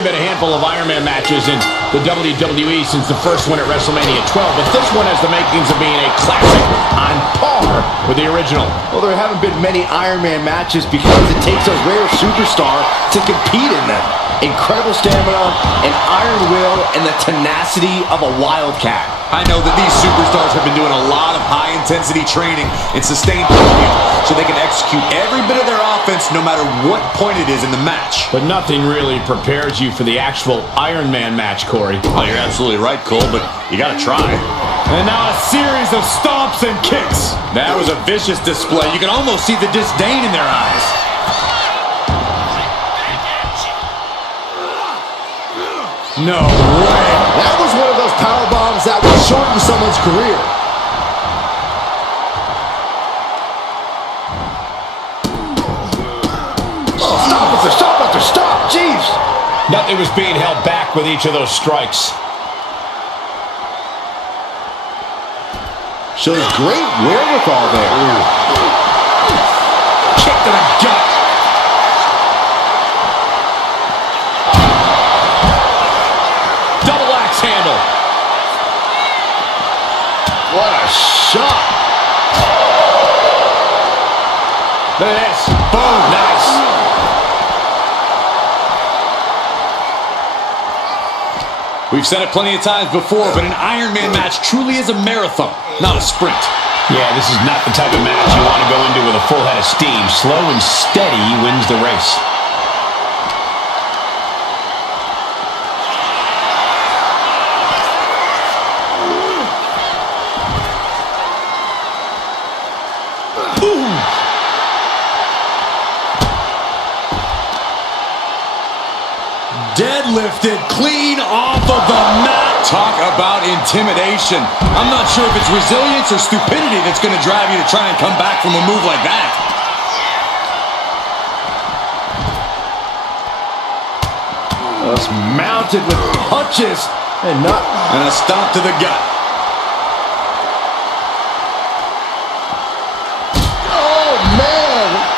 Been a handful of Iron Man matches in the WWE since the first one at WrestleMania 12, but this one has the makings of being a classic on par with the original. Well, there haven't been many Iron Man matches because it takes a rare superstar to compete in them. Incredible stamina, an iron will, and the tenacity of a wildcat. I know that these superstars have been doing a lot of high-intensity training and sustained training so they can execute every bit of their offense no matter what point it is in the match. But nothing really prepares you for the actual Iron Man match, Corey. Oh, you're absolutely right, Cole, but you gotta try. And now a series of stomps and kicks. That was a vicious display. You can almost see the disdain in their eyes. No way. That was one of those power bombs that would shorten someone's career. Oh, stop after stop after stop. Jeez. Nothing was being held back with each of those strikes. Shows great wherewithal there. Kick to the gut. Double axe handle. What a shot. Look at this. Boom. Nice. We've said it plenty of times before, but an Iron Man match truly is a marathon, not a sprint. Yeah, this is not the type of match you want to go into with a full head of steam. Slow and steady wins the race. Deadlifted clean off of the mat. Talk about intimidation. I'm not sure if it's resilience or stupidity that's going to drive you to try and come back from a move like that. Just mounted with punches and not. And a stomp to the gut. Oh, man.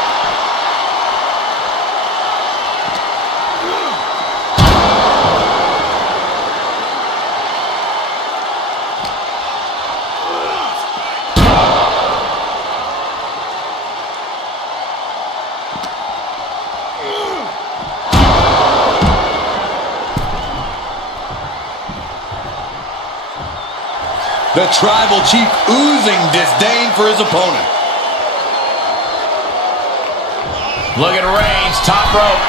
The Tribal Chief oozing disdain for his opponent. Look at Reigns, top rope.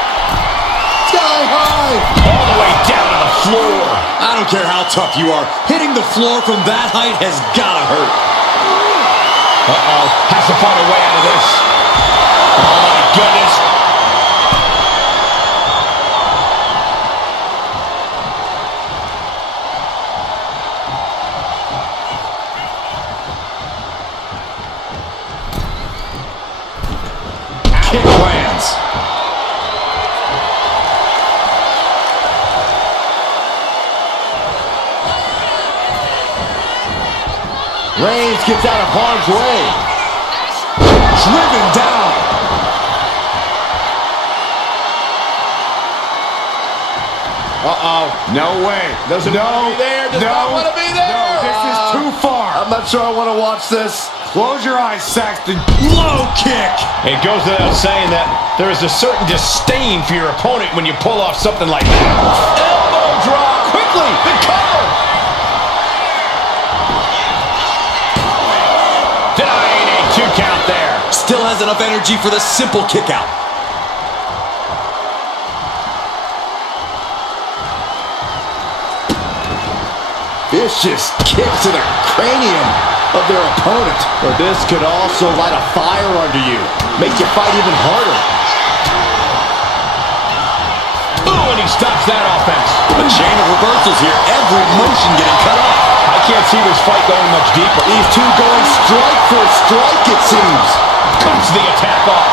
Sky high. All the way down to the floor. I don't care how tough you are. Hitting the floor from that height has gotta hurt. Uh-oh. Has to find a way out of this. Oh, my goodness. Kick lands. Reigns gets out of harm's way. Driven down. Uh-oh. No way. Doesn't want to be there. Does not want to be there. No, this is too far. I'm not sure I want to watch this. Close your eyes, Saxton. Low kick. It goes without saying that there is a certain disdain for your opponent when you pull off something like that. Elbow drop. Quickly, the cover. Denying a 2 count there. Still has enough energy for the simple kick out. Vicious kick to the cranium of their opponent. Or this could also light a fire under you. Make you fight even harder. Ooh, and he stops that offense. A chain of reversals here. Every motion getting cut off. I can't see this fight going much deeper. These two going strike for strike, it seems. Cuts the attack off.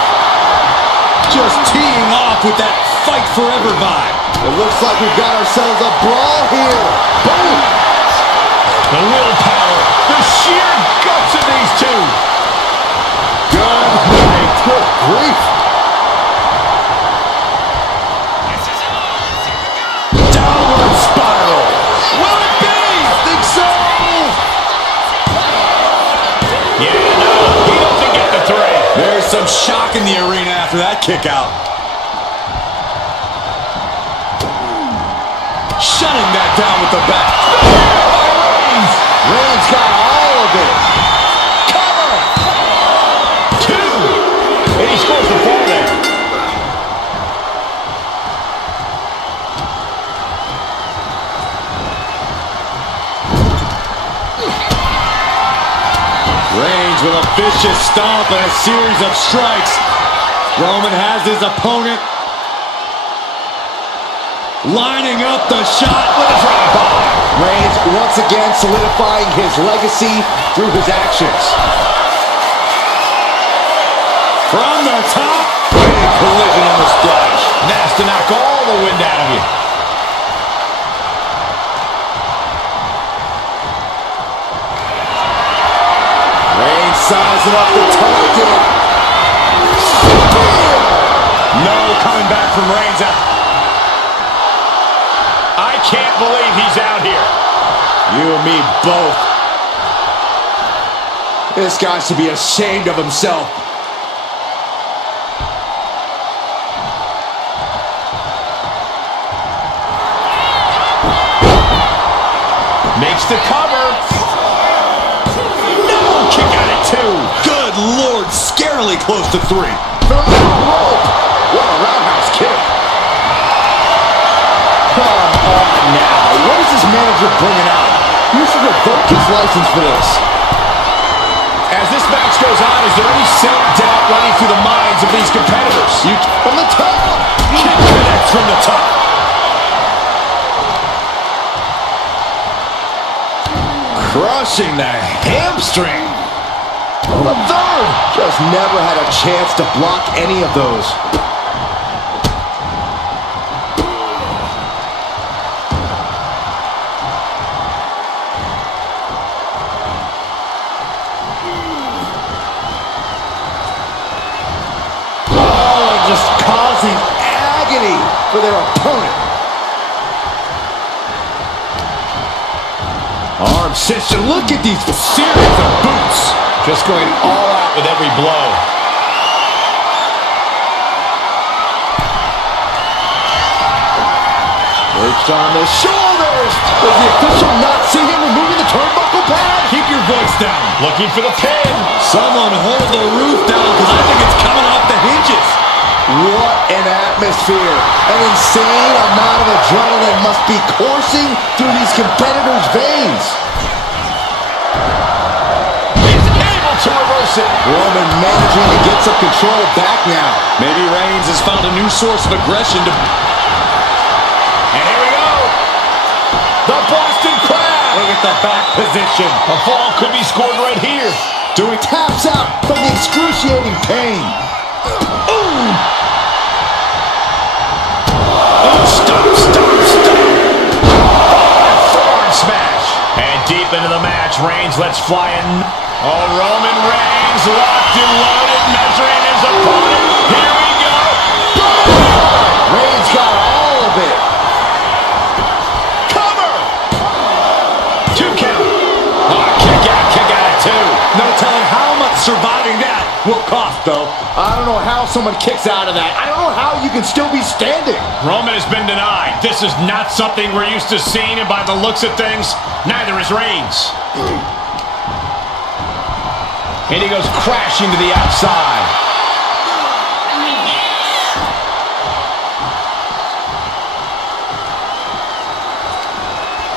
Just teeing off with that fight forever vibe. It looks like we've got ourselves a brawl here. Boom! The willpower, the sheer guts of these two. Good night. Good grief. shock in the arena after that kick out. Shutting that down with the back. Reigns got all of it. Cover! 2. And he scores the fall there. Reigns with a vicious stomp and a series of strikes. Roman has his opponent lining up the shot with a drive-by. Reigns once again solidifying his legacy through his actions. From the top. Big collision on the splash. That's to knock all the wind out of you. Reigns sizing up the target. No coming back from Reigns out. I can't believe he's out here. You and me both. This guy should be ashamed of himself. Makes the cover. No! Kick out at 2. Good Lord, scarily close to 3. From the rope. What a roundhouse kick. Come on now. What is this manager bringing out? You should revoke his license for this. As this match goes on, is there any self-doubt running through the minds of these competitors? From the top. Kick connects from the top. Crushing the hamstring. The third. Just never had a chance to block any of those. Oh, just causing agony for their opponent. Arm sister, look at these series of boots. Just going all out with every blow. Perched on the shoulders. Does the official not see him removing the turnbuckle pad? Keep your voice down. Looking for the pin. Someone hold the roof down because I think it's coming off the hinges. What an atmosphere. An insane amount of adrenaline must be coursing through these competitors' veins. He's able to reverse it. Roman managing to get some control back now. Maybe Reigns has found a new source of aggression to... And here we go. The Boston Crab. Look at the back position. A fall could be scored right here. Doing taps out from the excruciating pain. Ooh! Stop. Forearm smash. And deep into the match, Reigns lets fly in. Oh, Roman Reigns locked and loaded, measuring his opponent. Here we go. Reigns got all of it. Cover. 2 count. Oh, kick out at 2. No telling how much surviving that will cost, though. I don't know how someone kicks out of that. I don't know how you can still be standing. Roman has been denied. This is not something we're used to seeing, and by the looks of things, neither is Reigns. And he goes crashing to the outside.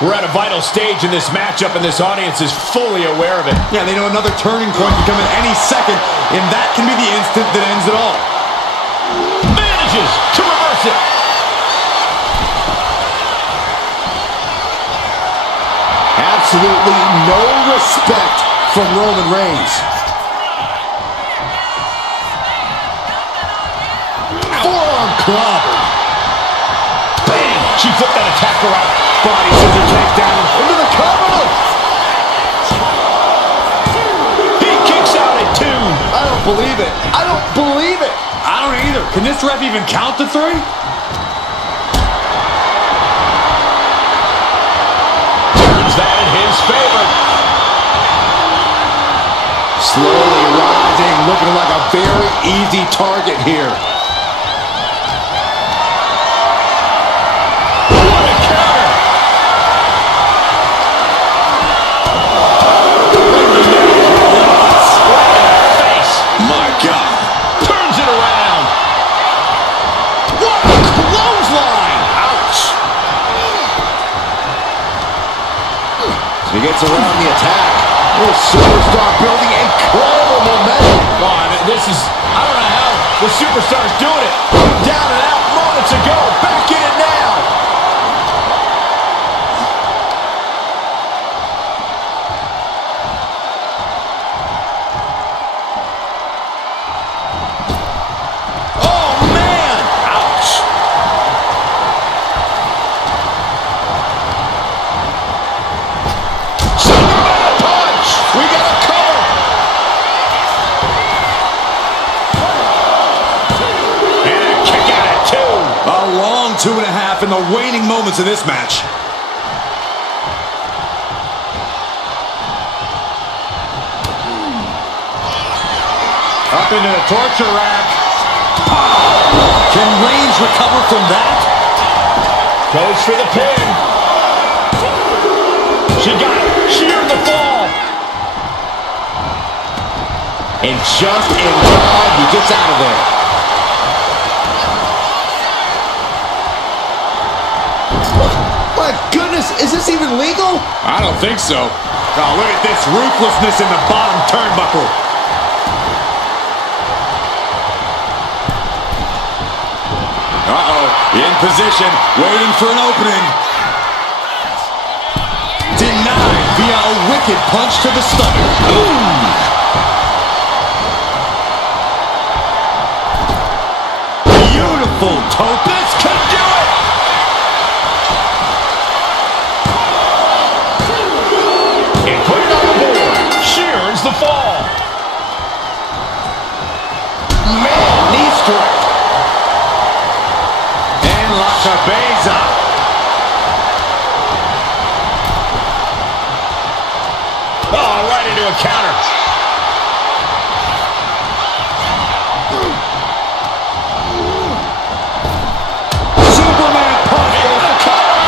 We're at a vital stage in this matchup, and this audience is fully aware of it. Yeah, they know another turning point can come in any second, and that can be the instant that ends it all. Manages to reverse it. Absolutely no respect from Roman Reigns. Forearm club. Bang! She flipped that attack around. Body scissor takedown. Into the cover. He kicks out at 2. I don't believe it. I don't believe it. I don't either. Can this ref even count to 3? Turns that in his favor. Slowly rising looking like a very easy target here. What a counter! Right in the face. My God. Turns it around. What a clothesline! Ouch! He gets around the attack. Little superstar building incredible momentum. This is, I don't know how the superstar's doing it. Down and out moments ago. Back in it now. Oh, man. Ouch. Superman punch. We got a cover. And a kick out at 2. A long 2.5 in the waning moments of this match. Up into the torture rack. Can Reigns recover from that? Goes for the pin. She got it. Sheared the fall. And just in time, he gets out of there. My goodness, is this even legal? I don't think so. Oh, look at this ruthlessness in the bottom turnbuckle. Uh-oh, in position, waiting for an opening. Denied via a wicked punch to the stomach. Ooh. Beautiful toe. This could do it. And put it on the board. Shears the fall. Man, knee strike. And La Cabeza. Oh, right into a counter. Superman punch. And the cover.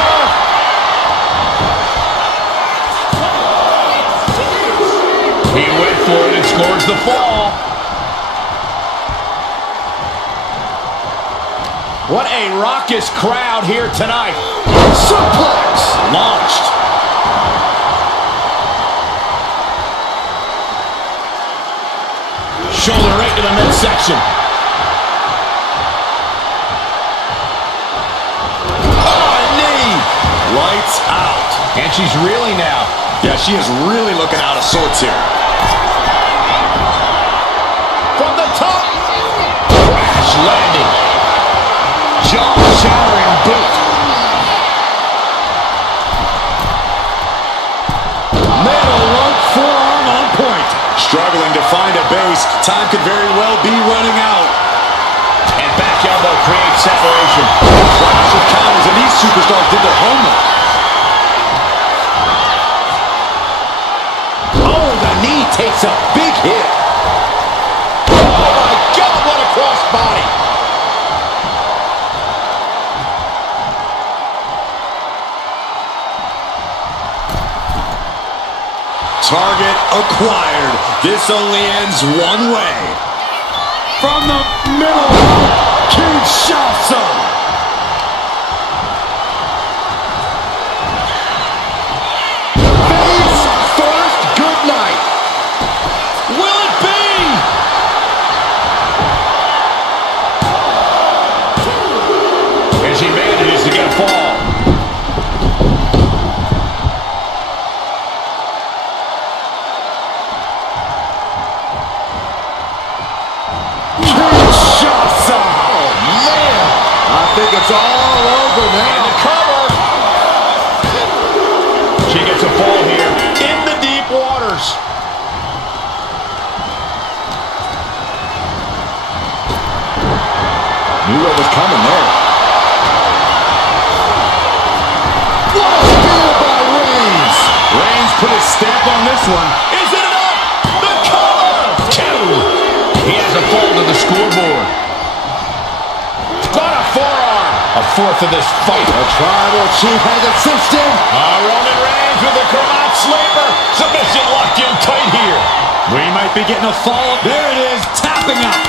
He went for it and scores the fall. What a raucous crowd here tonight. Suplex. Launched. Shoulder right to the midsection. Oh, knee. Lights out. And she's reeling now. Yeah, she is really looking out of sorts here. From the top. Crash landing. Jaw-shattering boot. Metal-like forearm on point. Struggling to find a base. Time could very well be running out. And back elbow creates separation. Clash of counters, and these superstars did their homework. Oh, the knee takes a big hit. Oh my God, what a crossbody. Target acquired. This only ends one way. From the middle, Kinshasa. Face first, good night. Will it be? And she manages to get a fall. Kinshasa. Oh, man. I think it's all over And now. the cover. She gets a fall here in the deep waters. Knew what was coming there. What a spear by Reigns. Reigns put his stamp on this one. Is it enough? The cover. 2. a fall to the scoreboard. Got a forearm. A fourth of this fight. The tribal chief has it cinched in. Roman Reigns with the Cravat Sleeper. Submission locked in tight here. We might be getting a follow-up. There it is, tapping out.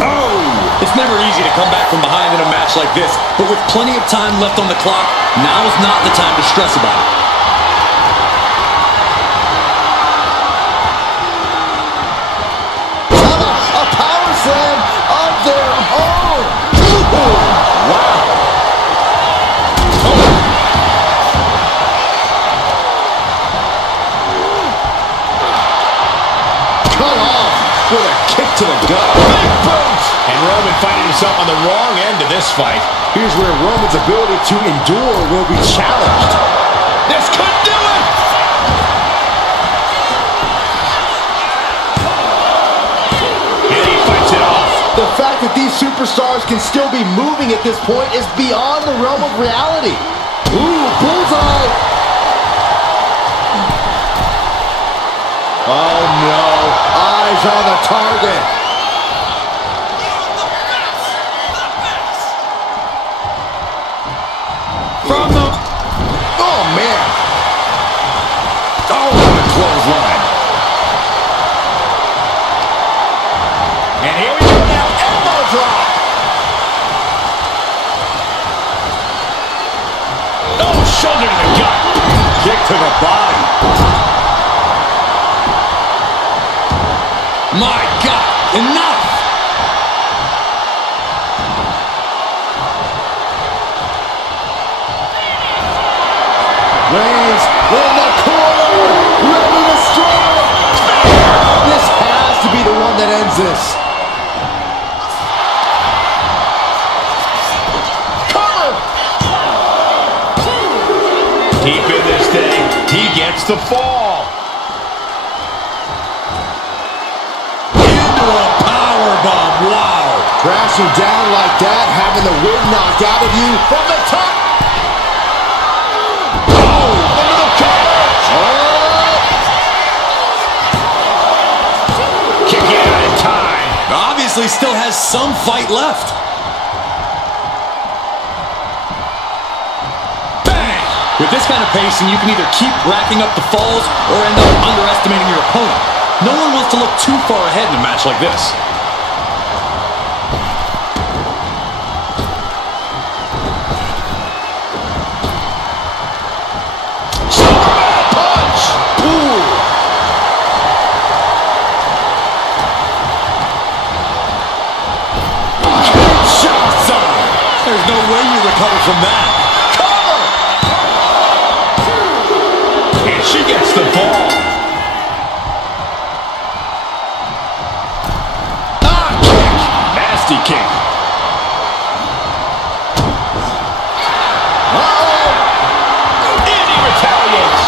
Oh! It's never easy to come back from behind in a match like this, but with plenty of time left on the clock, now is not the time to stress about it. A power slam of their own. Wow. Cut off with a kick to the gut. Big boot! And Roman finding himself on the wrong end of this fight. Here's where Roman's ability to endure will be challenged. This could do it! And he fights it off. The fact that these superstars can still be moving at this point is beyond the realm of reality. Ooh, bullseye! Oh no, eyes on the target. From the... Oh man. Oh, what a clothesline. And here we go now, elbow drop. Oh, shoulder to the gut. Kick to the body. My God, enough! Reigns in the corner, ready to strike. This has to be the one that ends this. Cover. Deep in this thing, he gets the fall. Into a powerbomb, wow! Crashing down like that, having the wind knocked out of you from the top. Obviously still has some fight left. Bang! With this kind of pacing, you can either keep racking up the falls or end up underestimating your opponent. No one wants to look too far ahead in a match like this. Punch! Ooh! There's no way you recover from that. Cover! And she gets the ball. Kick! Nasty kick. And he retaliates.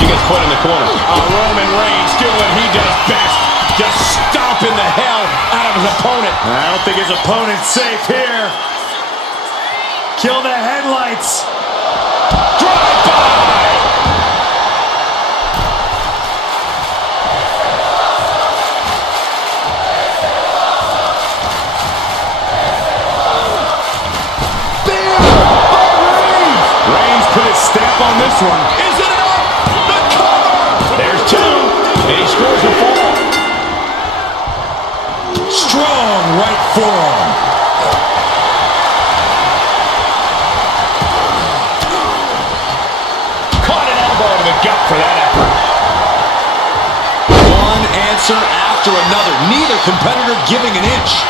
She gets put in the corner. Roman Reigns doing what he does best. Just stomping the hell out of his opponent. I don't think his opponent's safe here. Kill the headlights. Drive by. Spear by Reigns! Reigns put his stamp on this one. Is it enough? The cover. There's two. And he scores a fall. Strong right forearm. Caught an elbow to the gut for that effort. One answer after another. Neither competitor giving an inch.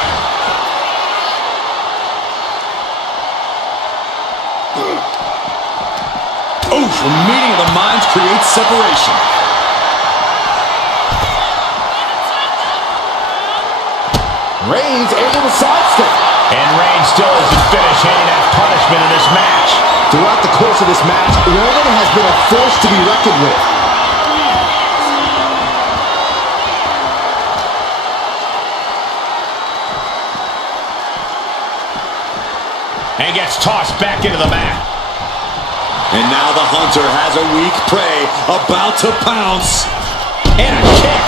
Oof, a meeting of the minds creates separation. Reigns able to sidestep. And Reigns still isn't finished handing out punishment in this match. Throughout the course of this match, Roman has been a force to be reckoned with. And gets tossed back into the mat. And now the hunter has a weak prey about to pounce. And a kick.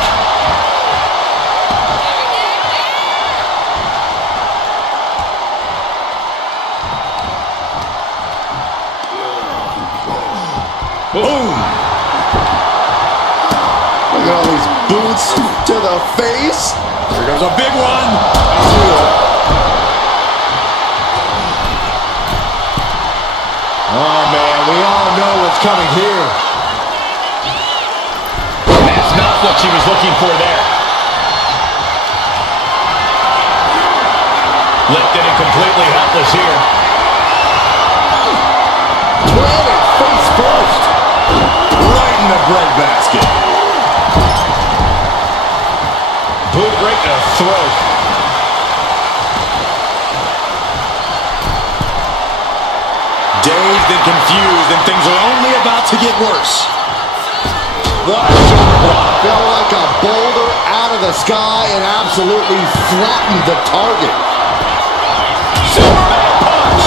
Boom. Look at all these boots to the face. Here goes a big one. Oh, man, we all know what's coming here. That's not what she was looking for there. Lifted and completely helpless here. Planted face first. Right in the breadbasket. Boot right in the throat. Dazed and confused, and things are only about to get worse. What a shoulder block. Fell like a boulder out of the sky and absolutely flattened the target. Superman punch.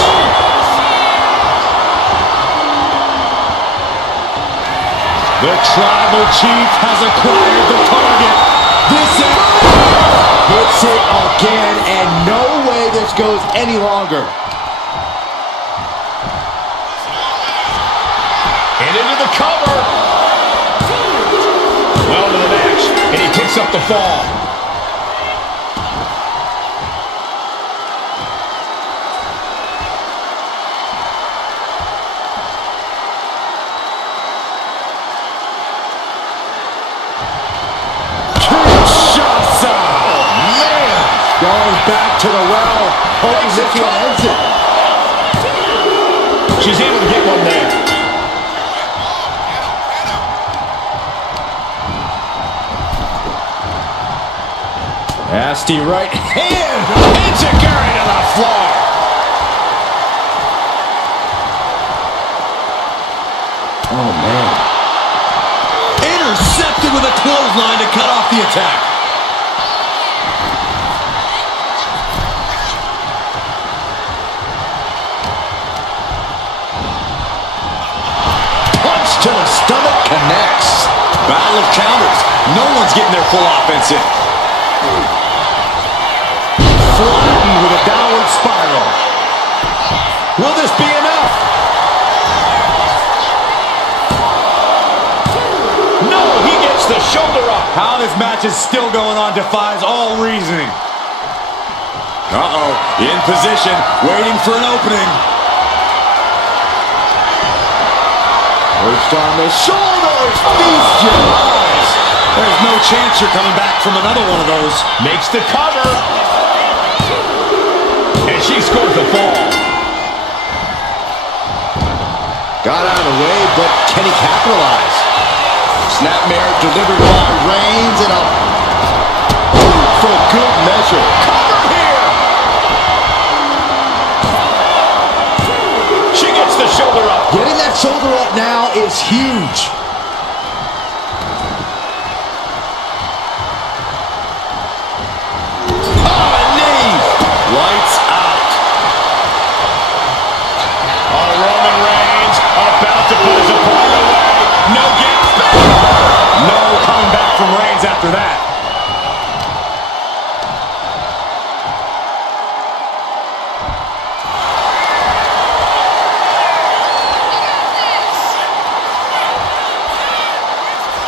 The tribal chief has acquired the target. This is... Hits it again, and no way this goes any longer. And into the cover. Well to the match, and he picks up the fall. Going back to the well, hoping this one ends it. She's able to get one there. Nasty right hand. Enziguri to the floor. Oh, man. Intercepted with a clothesline to cut off the attack. To the stomach connects. Battle of counters. No one's getting their full offense in. Flattened with a downward spiral. Will this be enough? No, he gets the shoulder up. How this match is still going on defies all reasoning. Uh-oh. In position, waiting for an opening. First on the shoulders, feast your eyes. There's no chance you're coming back from another one of those. Makes the cover. And she scores the fall. Got out of the way, but can he capitalize? Snapmare delivered by Reigns and a boot for good measure. Cover here. She gets the shoulder up. Getting that shoulder up now is huge. Oh, a knee. Lights out. Oh, Roman Reigns about to put his opponent away. No gas back. No coming back from Reigns after that.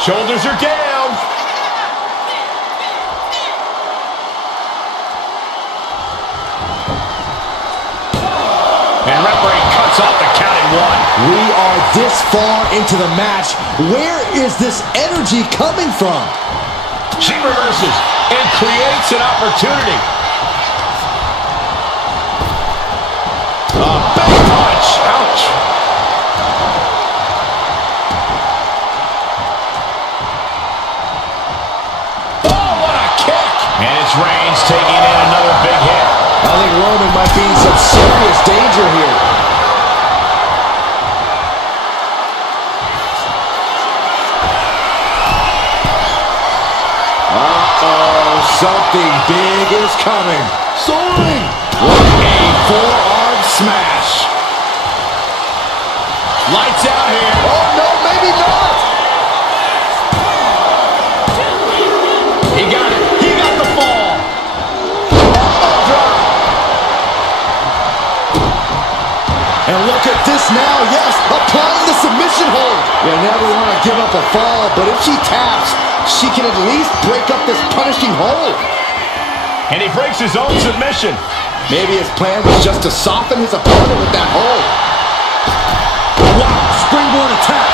Shoulders are down. And referee cuts off the count at one. We are this far into the match. Where is this energy coming from? She reverses and creates an opportunity. A big punch. Ouch. Oh, what a kick. And it's Reigns taking in another big hit. I think Roman might be in some serious danger here. Uh-oh, something big is coming. Soaring! What a forearm smash. Lights out here. Oh, no, maybe not. And look at this now, yes, applying the submission hold. You never want to give up a fall, but if she taps, she can at least break up this punishing hold. And he breaks his own submission. Maybe his plan was just to soften his opponent with that hold. Wow, springboard attack.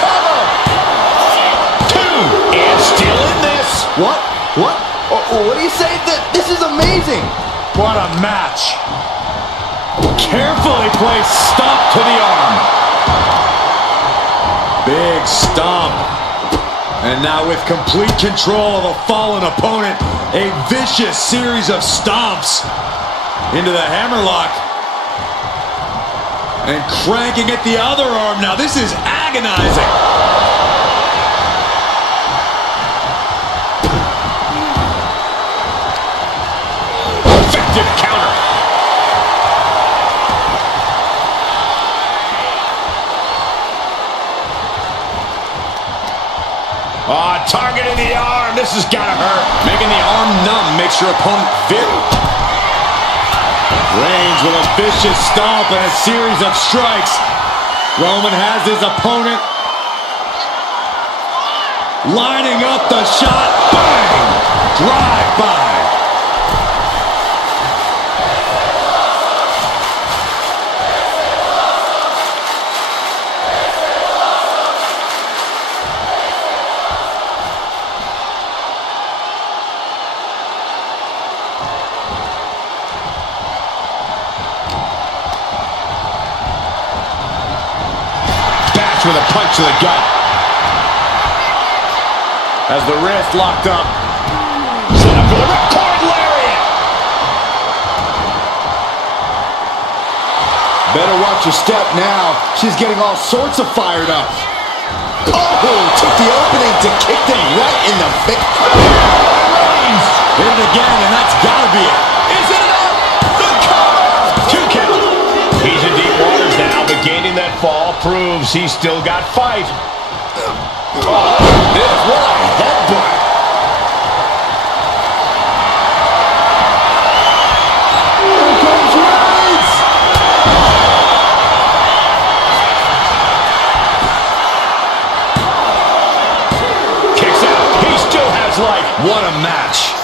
Cover! 2, and still in this. What? What? What do you say? This is amazing. What a match. Carefully placed stomp to the arm. Big stomp. And now with complete control of a fallen opponent, a vicious series of stomps into the hammerlock. And cranking at the other arm. Now this is agonizing. Effective counter. Targeting the arm. This has got to hurt. Making the arm numb makes your opponent very. Reigns with a vicious stomp and a series of strikes. Roman has his opponent lining up the shot. Bang! Drive by. With a punch to the gut. As the wrist locked up. Set up for the ripcord lariat. Better watch your step now. She's getting all sorts of fired up. Oh, took the opening to kick them right in the face. Hit it again, and that's got to be it. Is it enough? The cover! 2 count. He's in deep waters now, but gaining that fall proves he's still got fight. Oh, what a headbutt. Here comes Reigns. Kicks out. He still has life. What a match.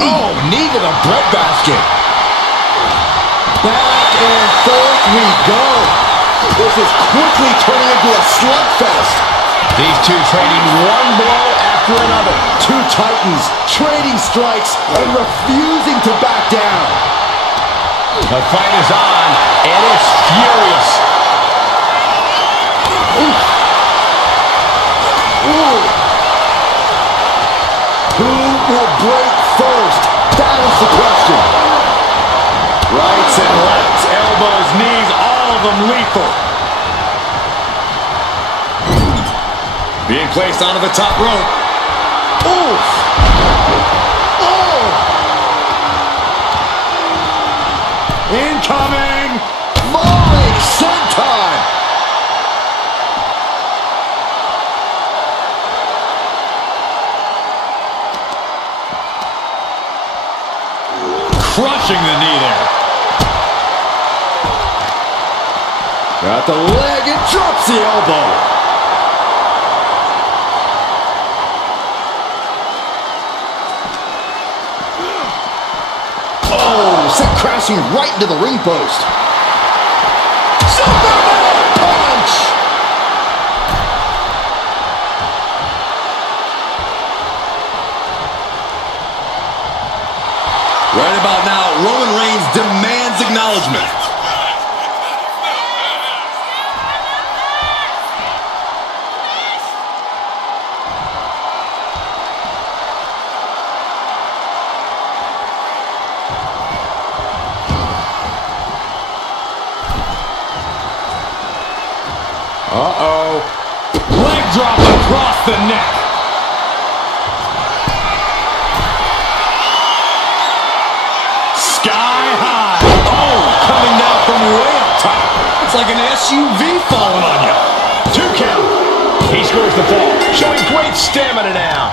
Oh, knee to the breadbasket. Back and forth we go. This is quickly turning into a slugfest. These two trading one blow after another. Two titans trading strikes and refusing to back down. The fight is on, and it's furious. Oof. Ooh. Who will break first? That is the question. Rights and lefts, elbows, knees, all of them lethal. Being placed onto the top rope. Oof. Oh. Incoming. Falling senton. Crushing the knee there. Got the leg and drops the elbow. Oh, sent crashing right into the ring post. Superman punch! Right about now, Roman Reigns demands acknowledgement. Uh-oh. Leg drop across the neck. Sky high. Oh, coming down from way up top. It's like an SUV falling on you. 2 count. He scores the fall, showing great stamina now.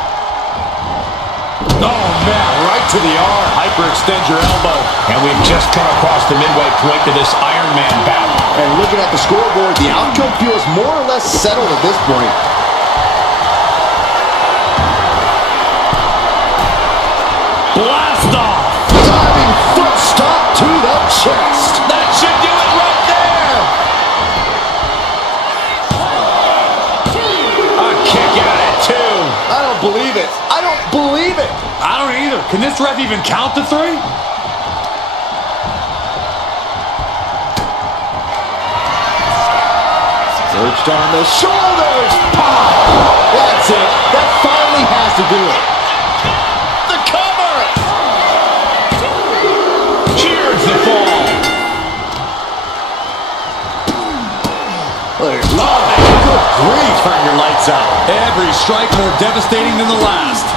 Oh, man, right to the arm. Hyper hyperextend your elbow. And we've just come across the midway point to this Iron Man battle. And looking at the scoreboard, the outcome feels more or less settled at this point. Blast off! Diving foot stop to the chest. That should do it right there. A kick out at 2. I don't believe it. I don't believe it. I don't either. Can this ref even count to 3? Perched on the shoulders. Pow! That's it. That finally has to do it. The cover. Cheers the fall. Look, good grief. Turn your lights out. Every strike more devastating than the last.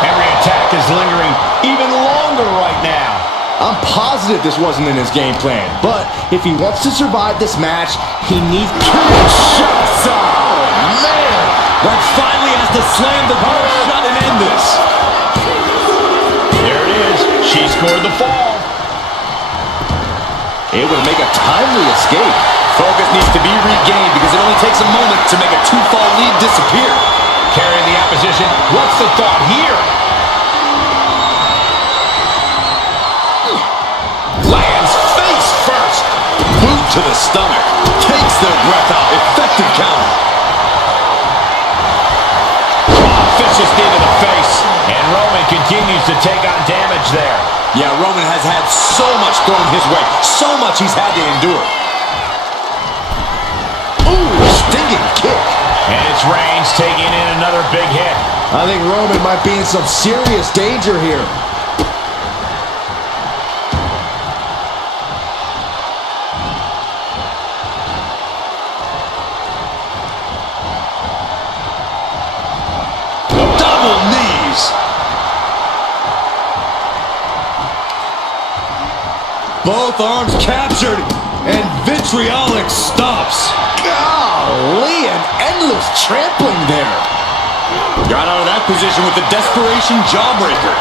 Every attack is lingering even longer right now. I'm positive this wasn't in his game plan, but if he wants to survive this match, he needs to shots. Oh, man. Rex finally has to slam the door shut and end this. There it is. She scored the fall. It would make a timely escape. Focus needs to be regained because it only takes a moment to make a 2-fall lead disappear. Carrying the opposition. What's the thought here? Lands face first. Boot to the stomach. Takes their breath out. Effective counter. Vicious knee to the face. And Roman continues to take on damage there. Yeah, Roman has had so much thrown his way. So much he's had to endure. Ooh, stinging kick. And it's Reigns taking in another big hit. I think Roman might be in some serious danger here. Double knees. Both arms captured, and vitriolic stops. Golly, an endless trampling there. Got out of that position with the desperation jawbreaker.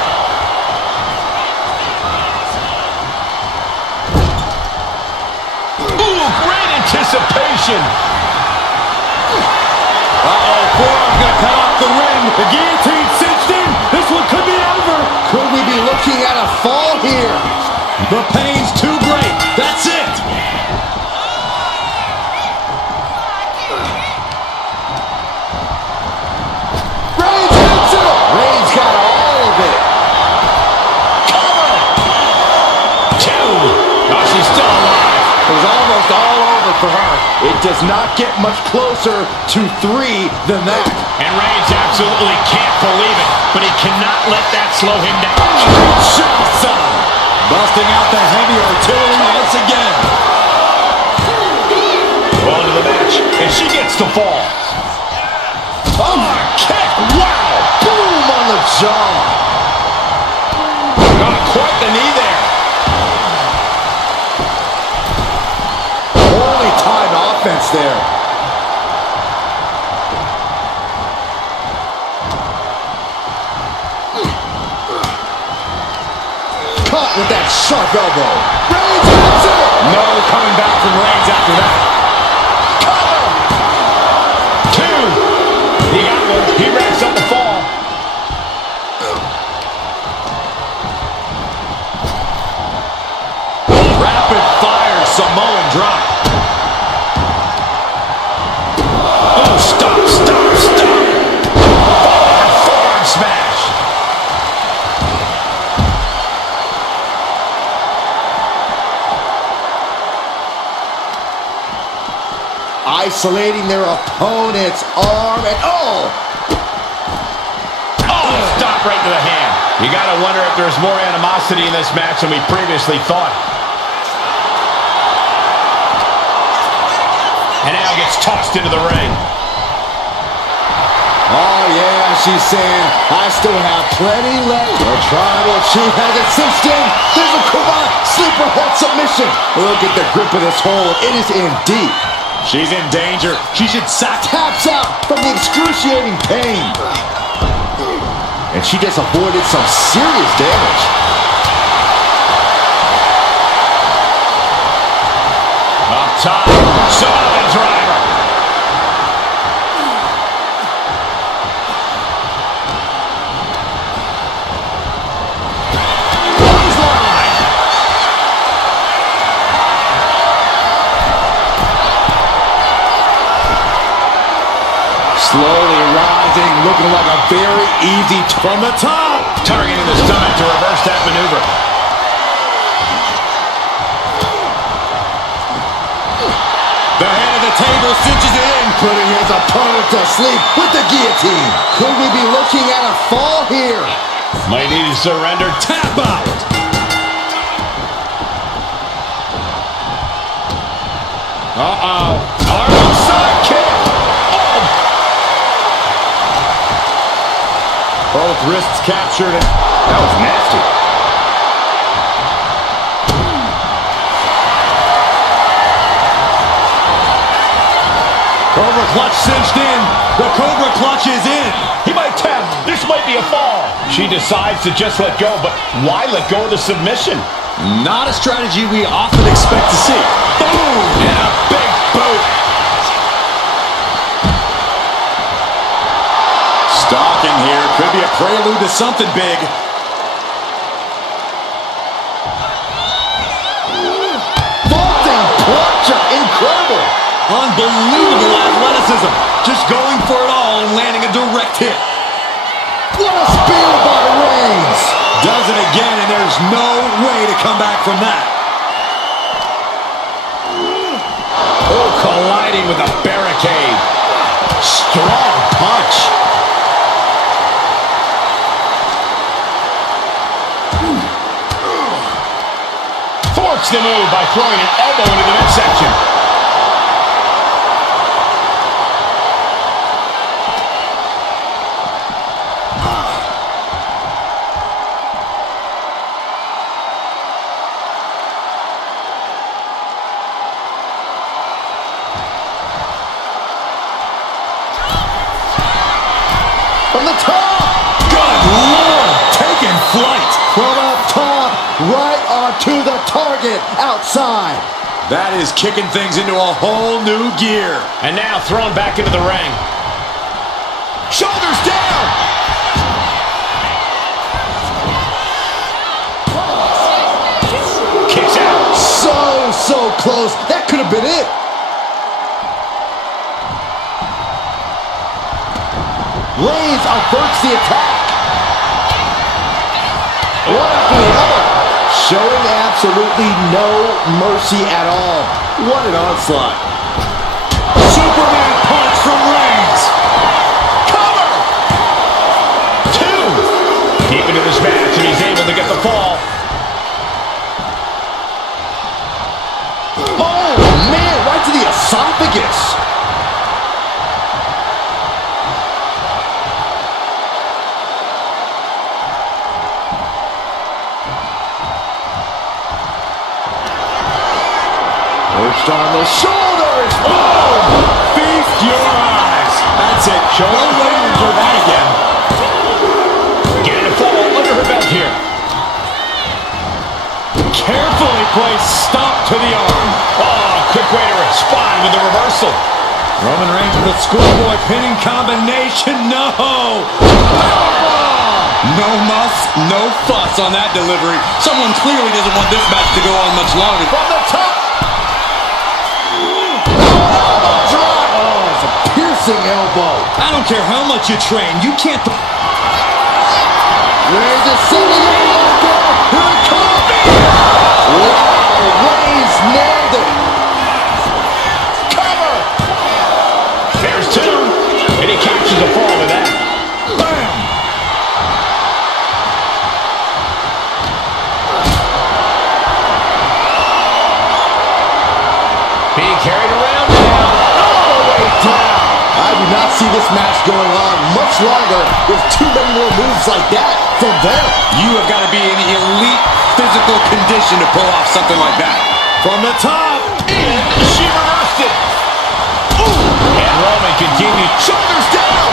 Ooh, great anticipation. Uh-oh, forearm's gonna cut off the ring. The guillotine cinched in. This one could be over. Could we be looking at a fall here? The pain's too great. That's it. Reigns hits it. Reigns got all of it. Cover. 2. Oh, she's still alive. It was almost all over for her. It does not get much closer to 3 than that. And Reigns absolutely can't believe it, but he cannot let that slow him down. Shots on. Busting out the heavy artillery once again. On to the match, and she gets the fall. Oh, kick! Wow! Boom on the jaw. Got quite the knee there. Holy time offense there. Caught with that sharp elbow. Reigns hits it. No coming back from Reigns after that. Cover. 2. He got one. He wraps up the fall. Rapid fire Samoan drop. Oh, stop, stop, stop. Forearm smash. Isolating their opponent's arm and Oh, stop right to the hand. You got to wonder if there's more animosity in this match than we previously thought. And now gets tossed into the ring. oh yeah, she's saying, I still have plenty left. The tribal chief has it cinched in. There's a Kuban sleep overhead submission. Look at the grip of this hold. It is in deep. She's in danger. She should sack. Taps out from the excruciating pain. And she just avoided some serious damage. Up top, Samoan driver. Clothesline. Slowly rising, looking like a very easy From the top. Targeting the stomach to reverse that maneuver. The head of the table cinches it in. putting his opponent to sleep with the guillotine. Could we be looking at a fall here? Might need to surrender. Tap out. Arnold sidekick. Both wrists captured. That was nasty. Cobra clutch cinched in. The Cobra clutch is in. He might tap. This might be a fall. She decides to just let go, but why let go of the submission? Not a strategy we often expect to see. Boom! And a big boot. Stalking here. Could be a prelude to something big. Vaulting plunger. Incredible. Unbelievable athleticism. Just going for it all and landing a direct hit. What a spear by Reigns. Does it again, and there's no way to come back from that. Oh, colliding with a barricade. Strong punch. Thwarts the move by throwing an elbow into the midsection. From the top. Good Lord, taking flight. From up top. Right onto the target. Outside. That is kicking things into a whole new gear. And now thrown back into the ring. Shoulders down. Kicks out. So close. That could have been it. Reigns averts the attack. One after the other. Showing absolutely no mercy at all. What an onslaught. Superman punch from Reigns. Cover. Two. Deep into this match, and he's able to get the fall. Oh, man, right to the esophagus. Pushed on the shoulders. Boom! Feast your eyes. That's it. No way to endure that again. Getting a fall under her belt here. Carefully placed stomp to the arm. Oh, quick way to respond with the reversal. Roman Reigns with a schoolboy pinning combination. No! No muss, no fuss on that delivery. Someone clearly doesn't want this match to go on much longer. From the top. Elbow. I don't care how much you train, you can't. Reigns is setting it up. Here it comes. Wow, Reigns nailed it. Cover. There's two. And he captures a fall with that. Bam! Being carried around now. All the way down. I do cannot see this match going on much longer with too many more moves like that from them. You have got to be in elite physical condition to pull off something like that. From the top. And she reversed it. Ooh. And Roman continued. Shoulders down.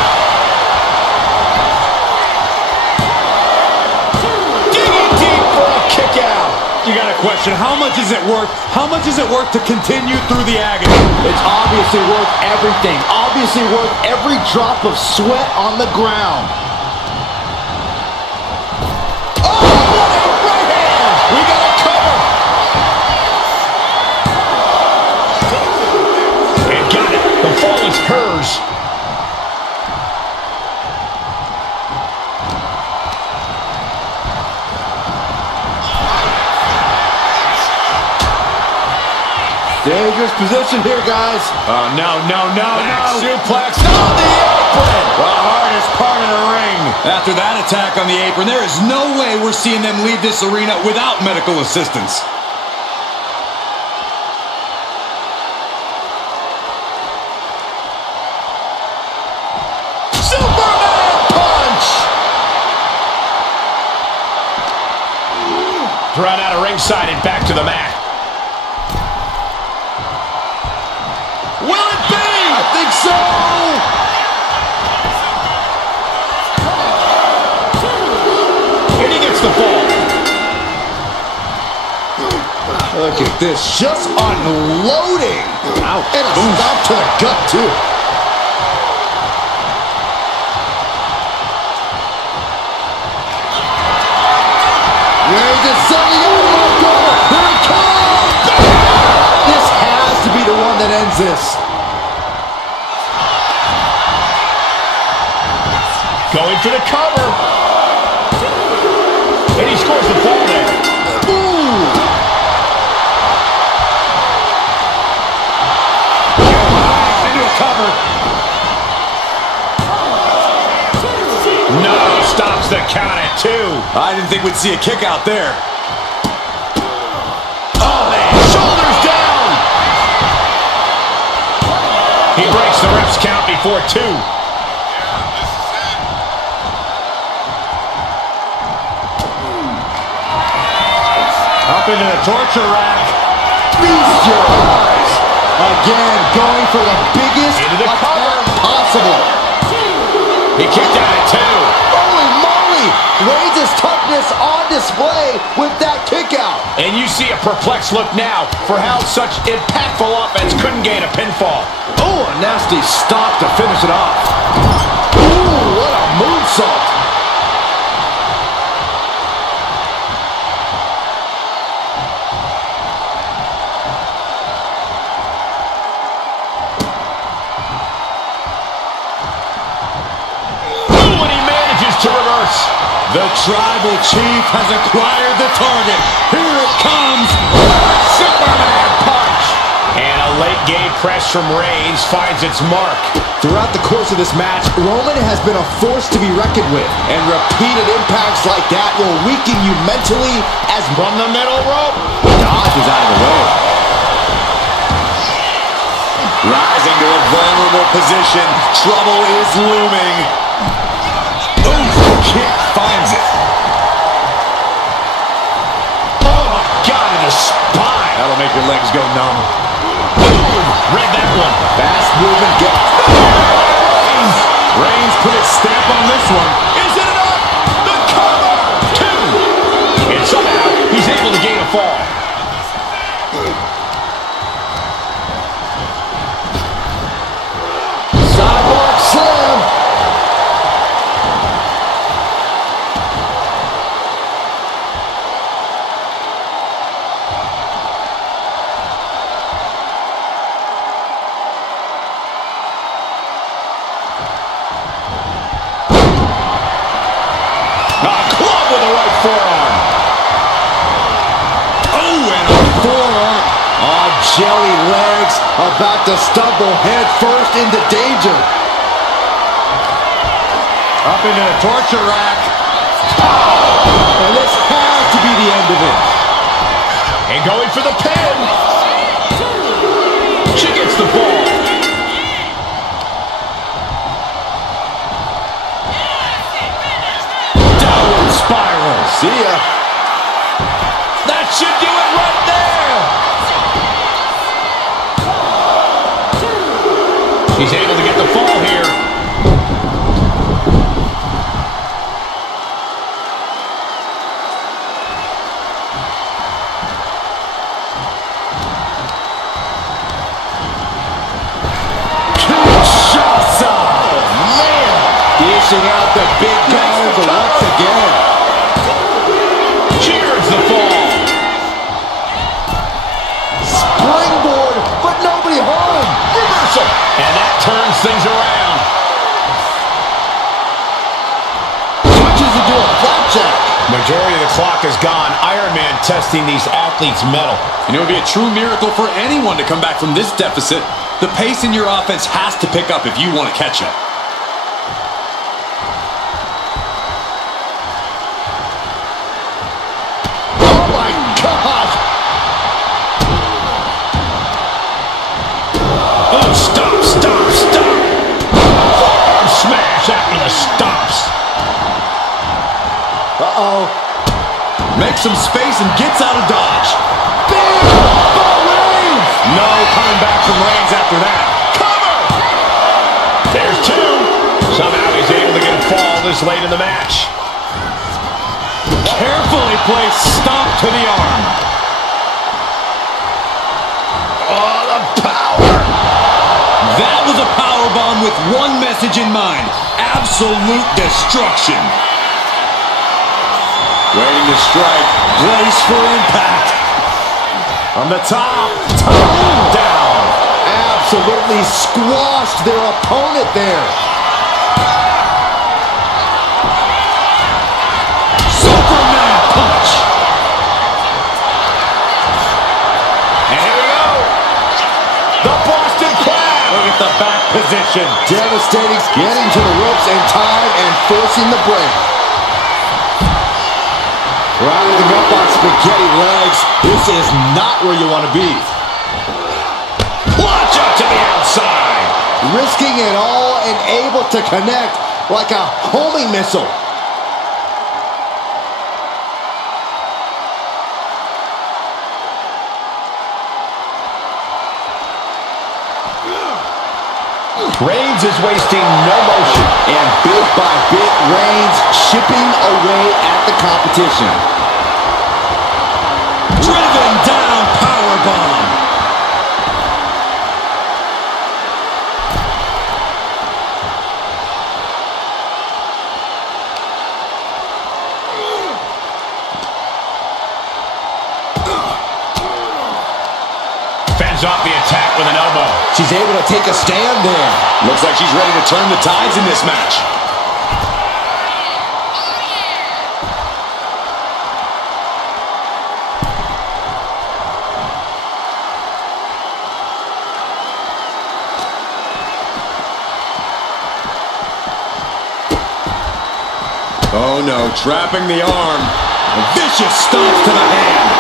Digging deep for a kick out. You got a question. How much is it worth? How much is it worth to continue through the agony? It's obviously worth everything. Obviously worth every drop of sweat on the ground. Oh, what a right hand! We got a cover. And got it. The fall is hers. Dangerous position here, guys. Oh, no. Suplex on the apron. The hardest part of the ring. After that attack on the apron, there is no way we're seeing them leave this arena without medical assistance. Superman punch. Thrown out of ringside and back to the mat. Will it be? I think so. And he gets the fall. Look at this, just unloading. Ouch. And a stop to the gut, too. There's it suddenly over. Here it comes. This has to be the one that ends this. Going for the cover. And he scores the fall there. Ooh. Into a cover. No, stops the count at 2. I didn't think we'd see a kick out there. Oh, man. Shoulders down. He breaks the ref's count before 2. Up into the torture rack. Feast your eyes. Again, going for the biggest Into the attack cover. possible. He kicked out at 2. Holy moly! Reigns' toughness on display with that kick out. And you see a perplexed look now for how such impactful offense couldn't gain a pinfall. Oh, a nasty stop to finish it off. Ooh, what a moonsault. Ooh, and he manages to reverse. The tribal chief has acquired the target. Here it comes. Superman punch. And a late game press from Reigns finds its mark. Throughout the course of this match, Roman has been a force to be reckoned with, and repeated impacts like that will weaken you mentally as From the middle rope. dodges out of the way. Rising to a vulnerable position. Trouble is looming. Ooh, kick finds it. Oh, my God, in the spine. That'll make your legs go numb. Boom. Read that one. Fast moving, get. Reigns put his stamp on this one. Is it enough? The cover. 2. And somehow he's able to gain a fall. Sidewalk slam. A club with a right forearm. Oh, and a forearm. Oh, jelly legs, about to stumble head first into danger. Up into the torture rack. And this has to be the end of it. And going for the pin. She gets the ball. See ya. That should do it right there. He's able to get the fall here. Dishing out the big guns once again. Cheers the fall. Springboard, but nobody home. Reversal. And that turns things around. Switches into a flapjack. Majority of the clock is gone. Iron Man testing these athletes' mettle. And it would be a true miracle for anyone to come back from this deficit. The pace in your offense has to pick up if you want to catch up. Stops. Uh-oh. Makes some space and gets out of dodge. Big for Reigns. No coming back from Reigns after that. Cover! There's two. Somehow he's able to get a fall this late in the match. Carefully placed stomp to the arm. Oh, the power. That was a powerbomb with one message in mind. Absolute destruction. Waiting to strike. Brace for impact. On the top. Down. Absolutely squashed their opponent there. Superman punch. And here we go. The Boston Crab. Look at the back position. Devastating, getting to the ropes in time and forcing the break. Riding up on spaghetti legs. This is not where you want to be. Launch up to the outside. Risking it all and able to connect like a homing missile. Reigns is wasting no motion. And bit by bit, Reigns chipping away at the competition. Driven down powerbomb. Fends off the attack with an elbow. She's able to take a stand there. Looks like she's ready to turn the tides in this match. Oh no, trapping the arm. A vicious stomp to the hand.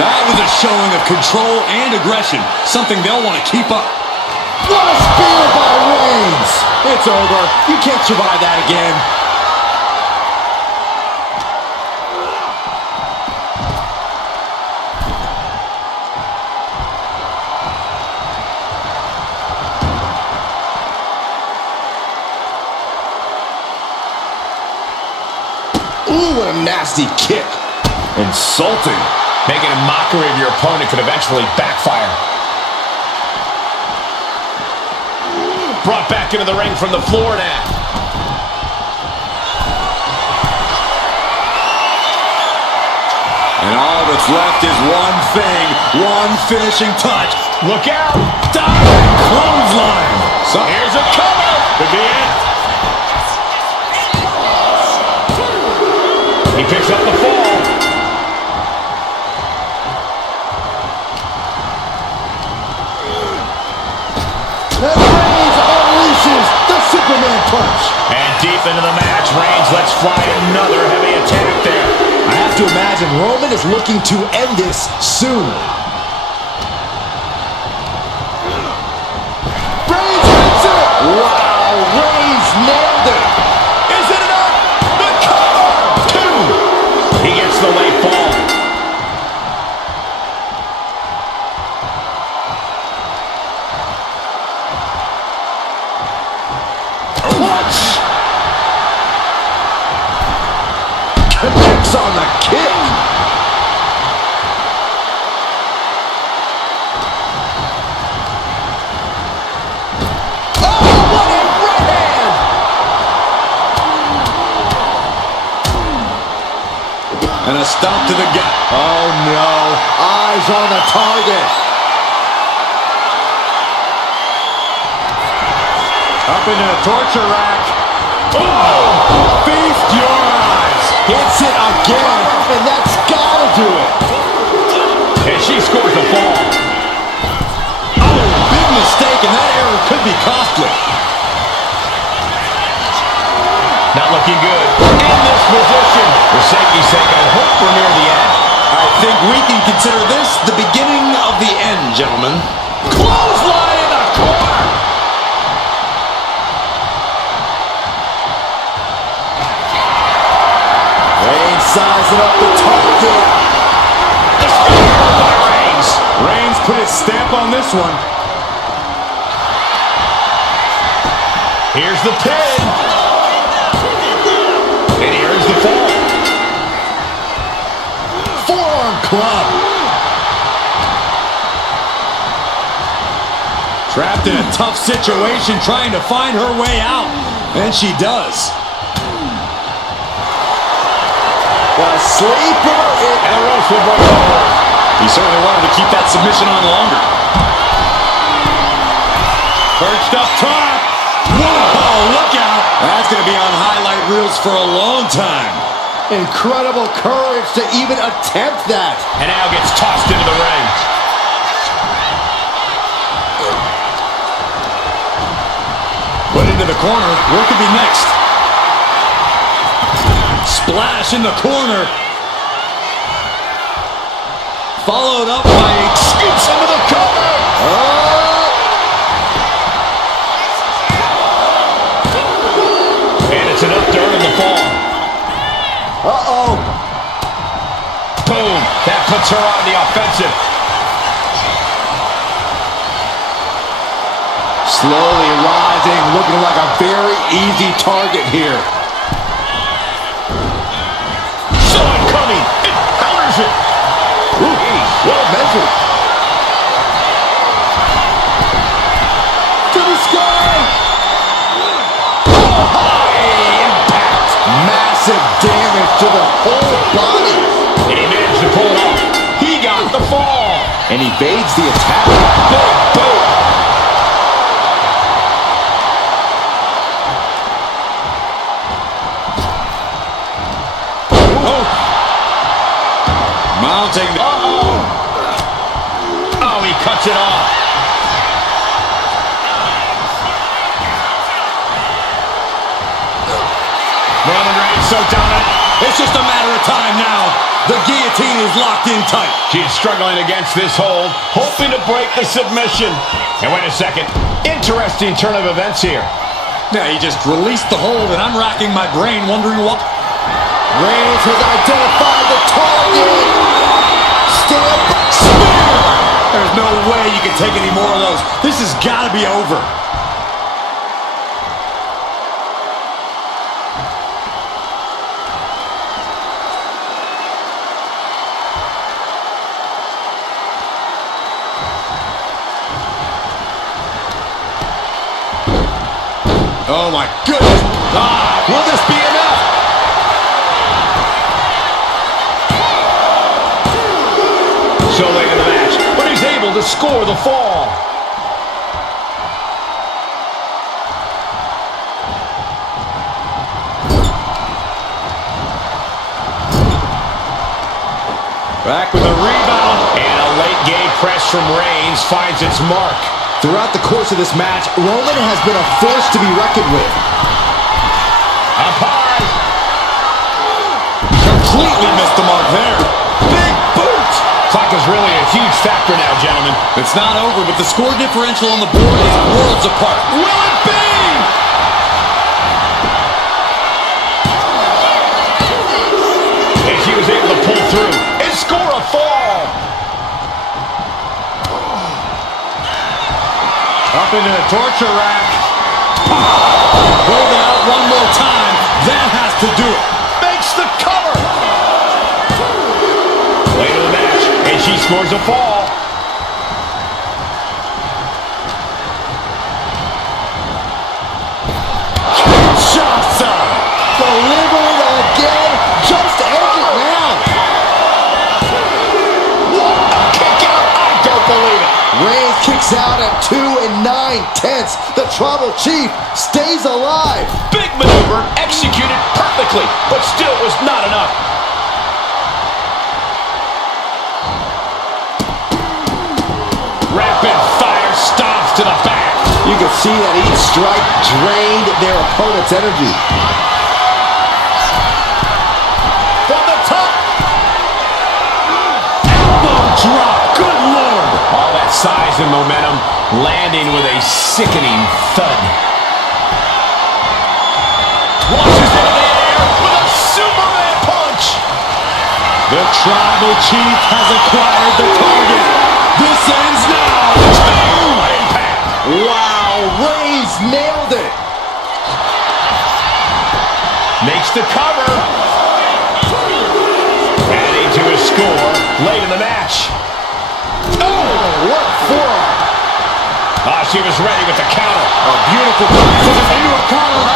That was a showing of control and aggression, something they'll want to keep up. What a spear by Reigns! It's over. You can't survive that again. Ooh, what a nasty kick. Insulting. Making a mockery of your opponent could eventually backfire. Brought back into the ring from the floor now. And all that's left is one thing, one finishing touch. Look out! Diving clothesline. So here's a cover. Could be it. He picks up the fall. And Reigns unleashes the Superman punch. And deep into the match, Reigns lets fly another heavy attack there. I have to imagine Roman is looking to end this soon. Reigns hits it! Wow, Reigns nailed it! Is it enough? The cover! Two! He Reverse on the kick. Oh, what a right hand! And a stomp to the gut. Oh no, eyes on the target. Up into the torture rack. Oh, feast your eyes. Hits it again, and that's gotta do it. And she scores the fall. Oh, big mistake, and that error could be costly. Not looking good. In this position. For safety's sake, I hope we're near the end. I think we can consider this the beginning of the end, gentlemen. Clothesline in the corner. Reigns sizing up the target. The spear by Reigns. Reigns put his stamp on this one. Here's the pin. And here's the fall. Forearm club. Trapped in a tough situation, trying to find her way out. And she does. The sleeper. And the ropes will break over. He certainly wanted to keep that submission on longer. Perched up top. Whoa, look out. That's going to be on highlight reels for a long time. Incredible courage to even attempt that. And now gets tossed into the ring. Put into the corner. Where could be next? Splash in the corner. Followed up by Scoops into the cover. And it's enough to earn the fall. Uh-oh. Boom. That puts her on the offensive. Slowly rising, looking like a very easy target here. Saw it coming. It counters it. Ooh, well measured. To the sky. Oh, high impact. Massive damage to the whole body. And he managed to pull it off. He got the fall. And evades the attack. Big boom. mounting. Oh, he cuts it off. Roman Reigns so dominant. It's just a matter of time now. The guillotine is locked in tight. She's struggling against this hold, hoping to break the submission. And wait a second. Interesting turn of events here. Now he just released the hold, and I'm racking my brain wondering what. Reigns has identified the target. Step spear. There's no way you can take any more of those. This has got to be over. Oh my goodness. Will this be enough? So late in the match, but he's able to score the fall. Back with a rebound. And a late game press from Reigns finds its mark. Throughout the course of this match, Roman has been a force to be reckoned with. Up high. Completely missed the mark there. Big boot. Clock is really a huge factor now, gentlemen. It's not over, but the score differential on the board is worlds apart. Will it be? And she was able to pull through and score a fall. Up into the torture rack. Hold it out one more time. That has to do it. Makes the cover. she scores a fall. Kinshasa! Delivering again. Just end it now. What a kick out. I don't believe it. Reigns kicks out at 2 9/10. The Tribal Chief stays alive. Big maneuver, executed perfectly, but still was not enough. Rapid fire stomps to the back. You can see that each strike drained their opponent's energy. From the top. Elbow drop. Good Lord. All that size and momentum landing with a sickening thud. Launches into the air with a Superman punch. The Tribal Chief has acquired the target. This ends now. Impact. Wow, Reigns nailed it. Makes the cover. Adding to his score late in the match. Oh, what a forearm. She was ready with the counter. A beautiful put into a counter.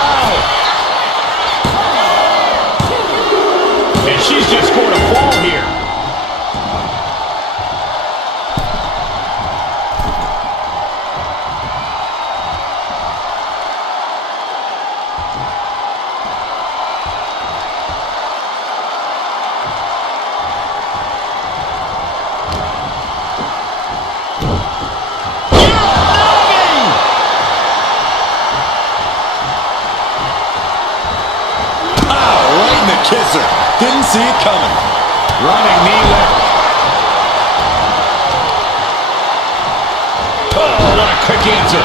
And she's just scored a fall here. Kisser. Didn't see it coming. Running knee lift. Oh, what a quick answer.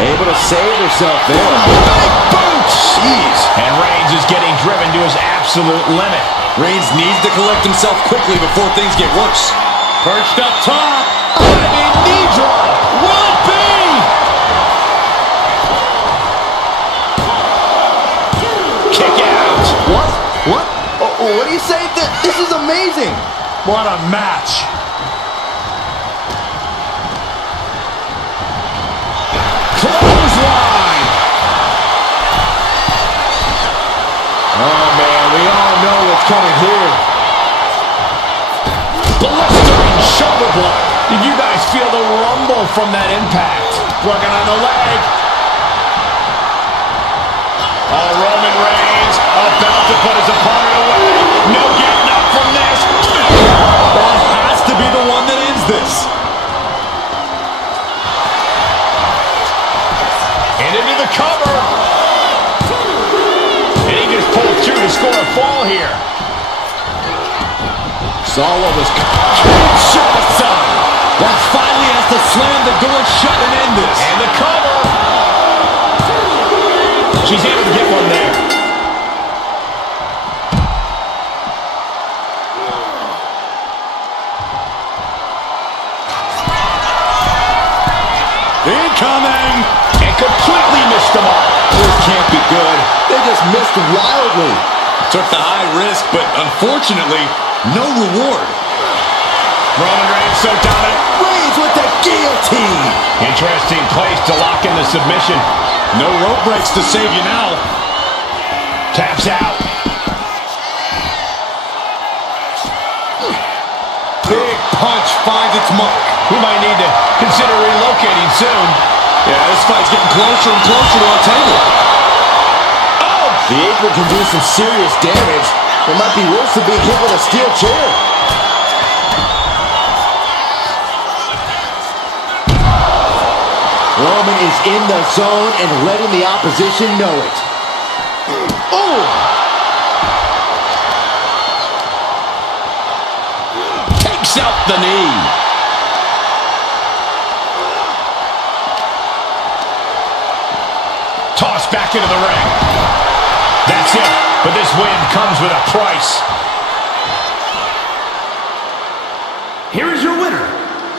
Able to save herself there. Big boot. Jeez. And Reigns is getting driven to his absolute limit. Reigns needs to collect himself quickly before things get worse. Perched up top. Diving knee drop. Will it be? Kick out. What? What do you say? This is amazing. What a match. Clothesline. Oh, man, we all know what's coming here. Blistering shoulder block. Did you guys feel the rumble from that impact? Working on the leg. Oh, Roman Reigns about to put his opponent away. No getting up from this. That has to be the one that ends this. And into the cover. And he just pulled through to score a fall here. Saw what was Kinshasa. That finally has to slam the door shut and end this. And the cover. She's able to get one there. Incoming. And completely missed the mark. This can't be good. They just missed wildly. Took the high risk, but unfortunately, no reward. Roman Reigns so dominant. Reigns with the guillotine. Interesting place to lock in the submission. No rope breaks to save you now. Taps out. Big punch finds its mark. We might need to consider relocating soon. Yeah, this fight's getting closer and closer to our table. Oh! The apron can do some serious damage. It might be worse than being hit with a steel chair. Roman is in the zone and letting the opposition know it. Oh! Takes out the knee. Tossed back into the ring. That's it. But this win comes with a price. Here is your winner,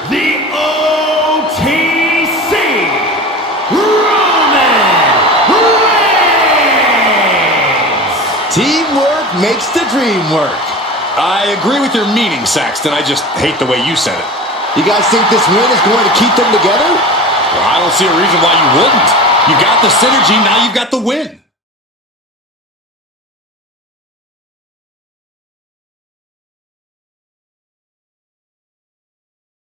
the OTC, Roman Reigns! Teamwork makes the dream work. I agree with your meaning, Saxton. I just hate the way you said it. You guys think this win is going to keep them together? Well, I don't see a reason why you wouldn't. You got the synergy, now you've got the win.